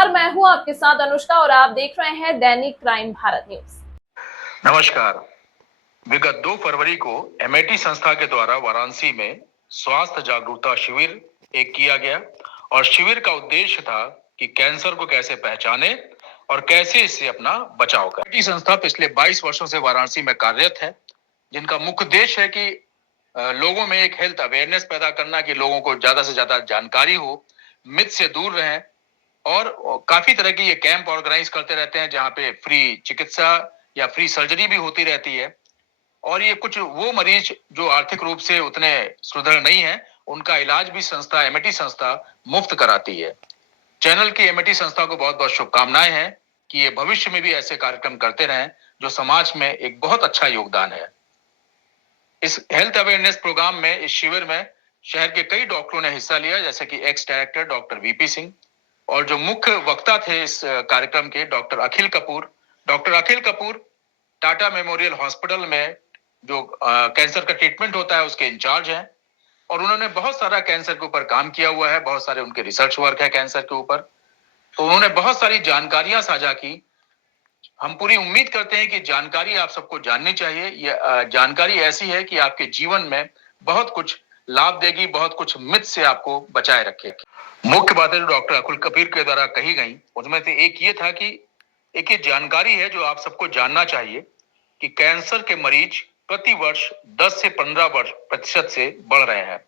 नमस्कार, मैं हूं आपके साथ अनुष्का और आप देख रहे हैं दैनिक क्राइम भारत न्यूज। नमस्कार। विगत 2 फरवरी को एमआईटी संस्था के द्वारा वाराणसी में स्वास्थ्य जागरूकता शिविर एक किया गया और शिविर का उद्देश्य था कि कैंसर को कैसे पहचाने और कैसे इससे अपना बचाव करें। एमआईटी संस्था पिछले 22 वर्षों से वाराणसी में कार्यरत है, जिनका मुख्य उद्देश्य है कि लोगों में एक हेल्थ अवेयरनेस पैदा करना, कि लोगों को ज्यादा से ज्यादा जानकारी हो, मिथ से दूर रहें। और काफी तरह की ये कैंप ऑर्गेनाइज करते रहते हैं जहाँ पे फ्री चिकित्सा या फ्री सर्जरी भी होती रहती है। और ये कुछ वो मरीज जो आर्थिक रूप से उतने सुदृढ़ नहीं है, उनका इलाज भी संस्था एमआईटी संस्था मुफ्त कराती है। चैनल की एमआईटी संस्था को बहुत बहुत शुभकामनाएं हैं कि ये भविष्य में भी ऐसे कार्यक्रम करते रहें, जो समाज में एक बहुत अच्छा योगदान है। इस हेल्थ अवेयरनेस प्रोग्राम में, इस शिविर में शहर के कई डॉक्टरों ने हिस्सा लिया, जैसे कि ex director doctor VP Singh, और जो मुख्य वक्ता थे इस कार्यक्रम के डॉक्टर अखिल कपूर। डॉक्टर अखिल कपूर टाटा मेमोरियल हॉस्पिटल में जो कैंसर का ट्रीटमेंट होता है उसके इंचार्ज हैं, और उन्होंने बहुत सारा कैंसर के ऊपर काम किया हुआ है, बहुत सारे उनके रिसर्च वर्क है कैंसर के ऊपर। तो उन्होंने बहुत सारी जानकारियां साझा की। हम पूरी उम्मीद करते हैं कि जानकारी आप सबको जाननी चाहिए। ये जानकारी ऐसी है कि आपके जीवन में बहुत कुछ लाभ देगी, बहुत कुछ मिथ से आपको बचाए रखेगी। मुख्य बातें जो डॉक्टर अकुल कबीर के द्वारा कही गई, उसमें से एक ये था कि एक ये जानकारी है जो आप सबको जानना चाहिए कि कैंसर के मरीज प्रति वर्ष 10 से 15% से बढ़ रहे हैं।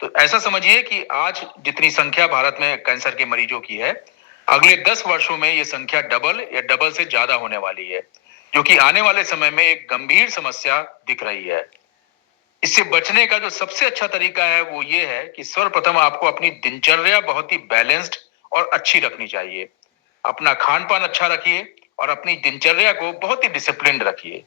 तो ऐसा समझिए कि आज जितनी संख्या भारत में कैंसर के मरीजों की है, अगले 10 वर्षों में ये संख्या डबल या डबल से ज्यादा होने वाली है, जो कि आने वाले समय में एक गंभीर समस्या दिख रही है। इससे बचने का जो सबसे अच्छा तरीका है वो ये है कि सर्वप्रथम आपको अपनी दिनचर्या बहुत ही बैलेंस्ड और अच्छी रखनी चाहिए। अपना खान पान अच्छा रखिए और अपनी दिनचर्या को बहुत ही डिसिप्लिन्ड रखिए,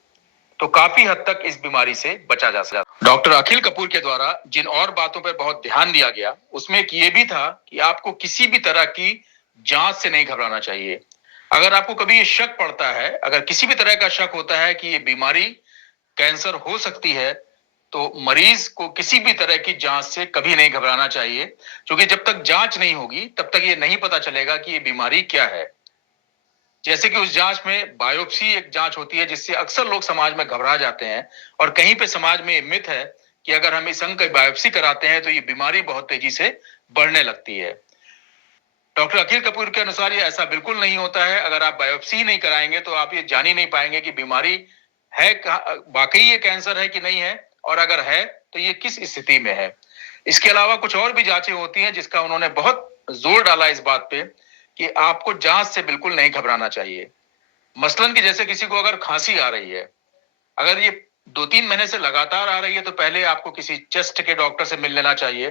तो काफी हद तक इस बीमारी से बचा जा सकता है। डॉक्टर अखिल कपूर के द्वारा जिन और बातों पर बहुत ध्यान दिया गया, उसमें एक ये भी था कि आपको किसी भी तरह की जांच से नहीं घबराना चाहिए। अगर आपको कभी ये शक पड़ता है, अगर किसी भी तरह का शक होता है कि ये बीमारी कैंसर हो सकती है, तो मरीज को किसी भी तरह की जांच से कभी नहीं घबराना चाहिए, क्योंकि जब तक जांच नहीं होगी तब तक ये नहीं पता चलेगा कि ये बीमारी क्या है। जैसे कि उस जांच में बायोप्सी एक जांच होती है, जिससे अक्सर लोग समाज में घबरा जाते हैं, और कहीं पे समाज में ये मिथ है कि अगर हम इस अंग की बायोप्सी कराते हैं तो ये बीमारी बहुत तेजी से बढ़ने लगती है। डॉक्टर अखिल कपूर के अनुसार ये ऐसा बिल्कुल नहीं होता है। अगर आप बायोप्सी नहीं कराएंगे तो आप ये जान ही नहीं पाएंगे कि बीमारी है, वाकई ये कैंसर है कि नहीं है, और अगर है तो ये किस स्थिति में है। इसके अलावा कुछ और भी जांचें होती हैं, जिसका उन्होंने बहुत जोर डाला इस बात पे कि आपको जांच से बिल्कुल नहीं घबराना चाहिए। मसलन कि जैसे किसी को अगर खांसी आ रही है, अगर ये 2-3 महीने से लगातार आ रही है, तो पहले आपको किसी चेस्ट के डॉक्टर से मिल लेना चाहिए।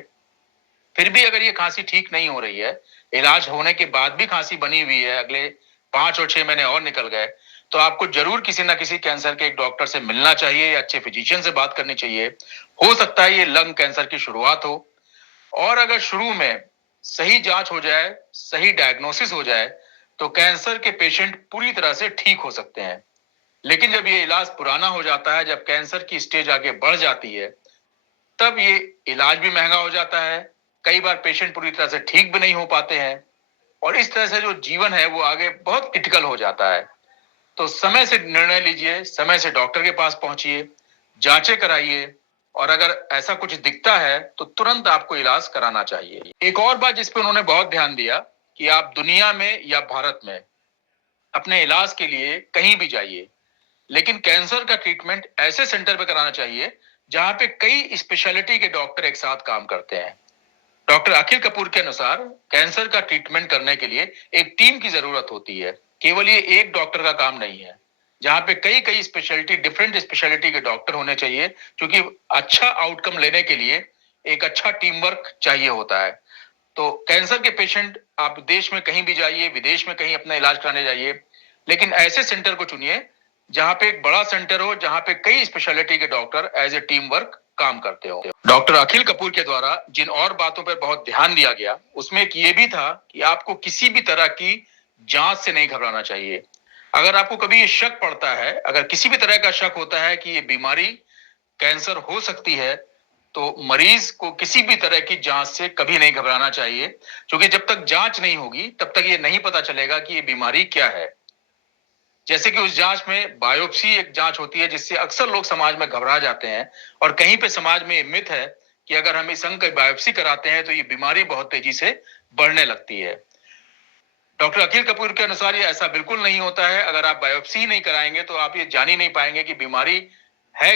फिर भी अगर ये खांसी ठीक नहीं हो रही है, इलाज होने के बाद भी खांसी बनी हुई है, अगले 5 और 6 महीने और निकल गए, तो आपको जरूर किसी ना किसी कैंसर के एक डॉक्टर से मिलना चाहिए या अच्छे फिजिशियन से बात करनी चाहिए। हो सकता है ये लंग कैंसर की शुरुआत हो, और अगर शुरू में सही जांच हो जाए, सही डायग्नोसिस हो जाए, तो कैंसर के पेशेंट पूरी तरह से ठीक हो सकते हैं। लेकिन जब ये इलाज पुराना हो जाता है, जब कैंसर की स्टेज आगे बढ़ जाती है, तब ये इलाज भी महंगा हो जाता है। कई बार पेशेंट पूरी तरह से ठीक भी नहीं हो पाते हैं, और इस तरह से जो जीवन है वो आगे बहुत क्रिटिकल हो जाता है। तो समय से निर्णय लीजिए, समय से डॉक्टर के पास पहुंचिए, जांचें कराइए, और अगर ऐसा कुछ दिखता है तो तुरंत आपको इलाज कराना चाहिए। एक और बात जिस पे उन्होंने बहुत ध्यान दिया कि आप दुनिया में या भारत में अपने इलाज के लिए कहीं भी जाइए, लेकिन कैंसर का ट्रीटमेंट ऐसे सेंटर पे कराना चाहिए जहां पे कई स्पेशलिटी के डॉक्टर एक साथ काम करते हैं। डॉक्टर अखिल कपूर के अनुसार कैंसर का ट्रीटमेंट करने के लिए एक टीम की जरूरत होती है, केवल ये एक डॉक्टर का काम नहीं है। जहां पे कई कई स्पेशलिटी, डिफरेंट स्पेशलिटी के डॉक्टर होने चाहिए, क्योंकि अच्छा आउटकम लेने के लिए एक अच्छा टीम वर्क चाहिए होता है। तो कैंसर के पेशेंट, आप देश में कहीं भी जाइए, विदेश में कहीं अपना इलाज कराने जाइए, लेकिन ऐसे सेंटर को चुनिए जहां पे एक बड़ा सेंटर हो, जहां पे कई स्पेशलिटी के doctor as a team work काम करते हो। डॉक्टर अखिल कपूर के द्वारा जिन और बातों पर बहुत ध्यान दिया गया, उसमें एक ये भी था कि आपको किसी भी तरह की जांच से नहीं घबराना चाहिए। अगर आपको कभी ये शक पड़ता है, अगर किसी भी तरह का शक होता है कि ये बीमारी कैंसर हो सकती है, तो मरीज को किसी भी तरह की जांच से कभी नहीं घबराना चाहिए, क्योंकि जब तक जांच नहीं होगी तब तक ये नहीं पता चलेगा कि ये बीमारी क्या है। जैसे कि उस जांच में बायोप्सी एक जांच होती है, जिससे अक्सर लोग समाज में घबरा जाते हैं और कहीं पे समाज में मिथ है कि अगर हम इस अंग की बायोप्सी कराते हैं तो ये बीमारी बहुत तेजी से बढ़ने लगती है। डॉक्टर अखिल कपूर के अनुसार ये ऐसा बिल्कुल नहीं होता है। अगर आप बायोप्सी नहीं कराएंगे तो आप ये जान ही नहीं पाएंगे कि बीमारी है,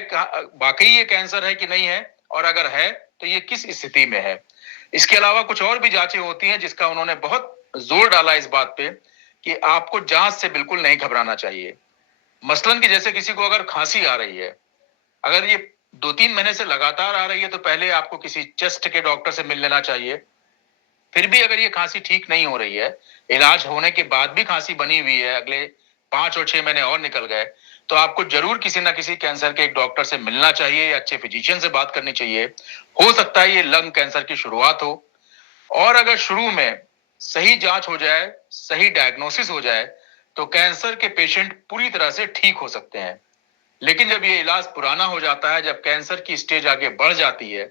वाकई ये कैंसर है कि नहीं है, और अगर है तो ये किस स्थिति में है। इसके अलावा कुछ और भी जांचें होती हैं, जिसका उन्होंने बहुत जोर डाला इस बात पे कि आपको जांच से बिल्कुल नहीं घबराना चाहिए। मसलन कि जैसे किसी को अगर खांसी आ रही है, अगर ये 2-3 महीने से लगातार आ रही है तो पहले आपको किसी चेस्ट के डॉक्टर से मिल लेना चाहिए। फिर भी अगर ये खांसी ठीक नहीं हो रही है, इलाज होने के बाद भी खांसी बनी हुई है, अगले 5 और 6 महीने और निकल गए, तो आपको जरूर किसी ना किसी कैंसर के एक डॉक्टर से मिलना चाहिए या अच्छे फिजिशियन से बात करनी चाहिए। हो सकता है ये लंग कैंसर की शुरुआत हो, और अगर शुरू में सही जांच हो जाए, सही डायग्नोसिस हो जाए, तो कैंसर के पेशेंट पूरी तरह से ठीक हो सकते हैं। लेकिन जब ये इलाज पुराना हो जाता है, जब कैंसर की स्टेज आगे बढ़ जाती है,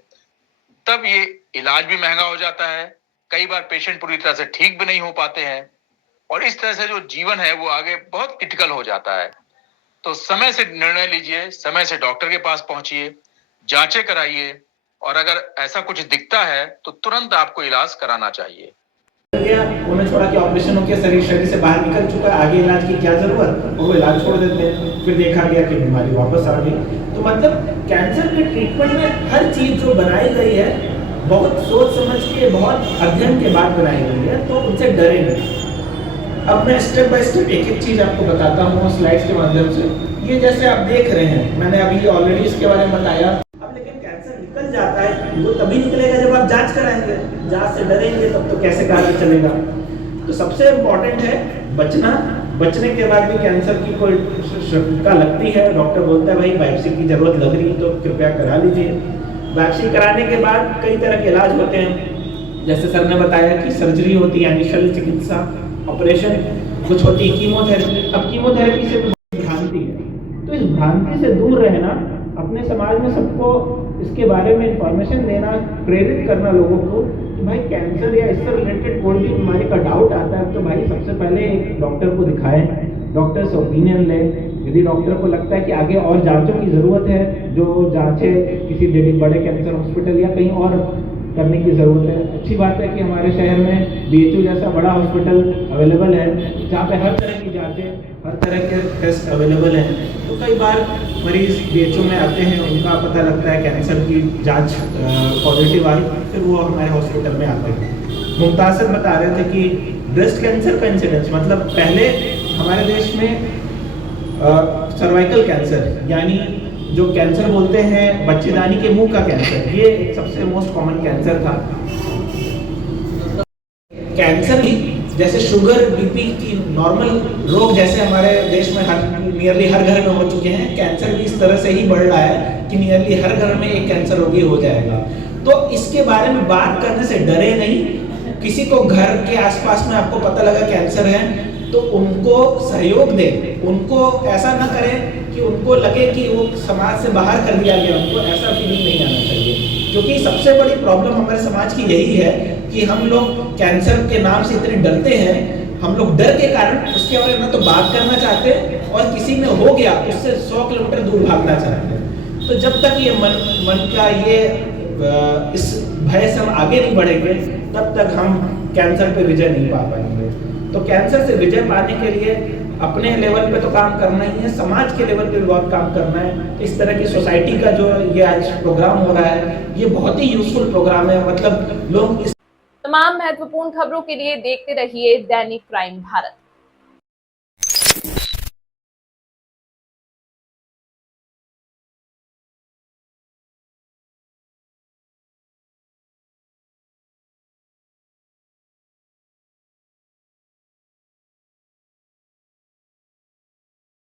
तब ये इलाज भी महंगा हो जाता है। कई बार पेशेंट पूरी तरह से ठीक भी नहीं हो पाते हैं, और इस तरह से जो जीवन है वो आगे बहुत क्रिटिकल हो जाता है। तो समय से निर्णय लीजिए, समय से डॉक्टर के पास पहुंचिए, जांचें कराइए, और अगर ऐसा कुछ दिखता है तो तुरंत आपको इलाज कराना चाहिए। उन्हें छोड़ा कि ऑपरेशन हो गया, शरीर से बाहर निकल चुका है, आगे इलाज की क्या जरूरत, और वो इलाज छोड़ देते हैं। फिर देखा गया कि बीमारी वापस आ गई। तो मतलब कैंसर के ट्रीटमेंट में हर चीज जो बनाई गई है बहुत सोच समझ के, बहुत अध्ययन के बाद बनाई गई है, तो उनसे डरे नहीं। अब मैं स्टेप बाय स्टेप एक एक चीज आपको बताता हूँ स्लाइड्स के माध्यम से। ये जैसे आप देख रहे हैं, मैंने अभी ऑलरेडी इसके बारे में बताया। अब लेकिन कैंसर निकल जाता है, वो तभी निकलेगा जब आप जांच कराएंगे। जांच से डरेंगे तब तो कैसे कार्य चलेगा। तो सबसे इम्पोर्टेंट है बचना। बचने के बाद भी कैंसर की कोई शंका लगती है, डॉक्टर बोलता है भाई बायोप्सी की जरूरत लग रही है तो कृपया करा लीजिए। बायोप्सी कराने के बाद कई तरह के इलाज होते हैं, जैसे सर ने बताया कि सर्जरी होती है, इनिशियल चिकित्सा, ऑपरेशन, कुछ होती है कीमोथेरेपी। अब कीमोथेरेपी से भ्रांति है, तो इस भ्रांति से दूर रहना, अपने समाज में सबको इसके बारे में इंफॉर्मेशन देना, प्रेरित करना लोगों को कि भाई कैंसर या इससे रिलेटेड कोई भी बीमारी का डाउट आता है तो भाई सबसे पहले एक डॉक्टर को दिखाएं, डॉक्टर से ओपिनियन लें। यदि डॉक्टर को लगता है कि आगे और जांचों की ज़रूरत है, जो जांचें किसी बड़े कैंसर हॉस्पिटल या कहीं और करने की ज़रूरत है। अच्छी बात है कि हमारे शहर में BHU जैसा बड़ा हॉस्पिटल अवेलेबल है, जहाँ पे हर तरह की जांचें, हर तरह के टेस्ट अवेलेबल हैं। तो कई बार मरीज BHU में आते हैं, उनका पता लगता है कैंसर की जांच पॉजिटिव आई, फिर वो हमारे हॉस्पिटल में आते हैं। मुमताज सर बता रहे थे कि ब्रेस्ट कैंसर का इंसिडेंस, मतलब पहले हमारे देश में सर्वाइकल कैंसर, यानी जो कैंसर बोलते हैं बच्चेदानी के मुंह का कैंसर, ये सबसे मोस्ट कॉमन कैंसर था। कैंसर ही जैसे शुगर, BP की नॉर्मल रोग जैसे हमारे देश में नियरली हर घर में हो चुके हैं, कैंसर भी इस तरह से ही बढ़ रहा है कि नियरली हर घर में एक कैंसर रोगी हो जाएगा। तो इसके बारे में बात करने से डरे नहीं। किसी को घर के आसपास में आपको पता लगा कैंसर है तो उनको सहयोग दें, उनको ऐसा ना करें कि उनको लगे कि वो समाज से बाहर कर दिया गया, उनको ऐसा फीलिंग नहीं आना चाहिए। क्योंकि सबसे बड़ी प्रॉब्लम हमारे समाज की यही है कि हम लोग कैंसर के नाम से इतने डरते हैं। हम लोग डर के कारण उसके बारे में तो बात करना चाहते हैं, और किसी में हो गया उससे 100 किलोमीटर दूर भागना चाहते हैं। तो जब तक ये मन का ये इस भय से हम आगे नहीं बढ़ेंगे, तब तक हम कैंसर पे विजय नहीं पा पाएंगे। तो कैंसर से विजय पाने के लिए अपने लेवल पे तो काम करना ही है, समाज के लेवल पे भी बहुत काम करना है। इस तरह की सोसाइटी का जो ये आज प्रोग्राम हो रहा है, ये बहुत ही यूजफुल प्रोग्राम है। मतलब लोग इस तमाम महत्वपूर्ण खबरों के लिए देखते रहिए दैनिक क्राइम भारत।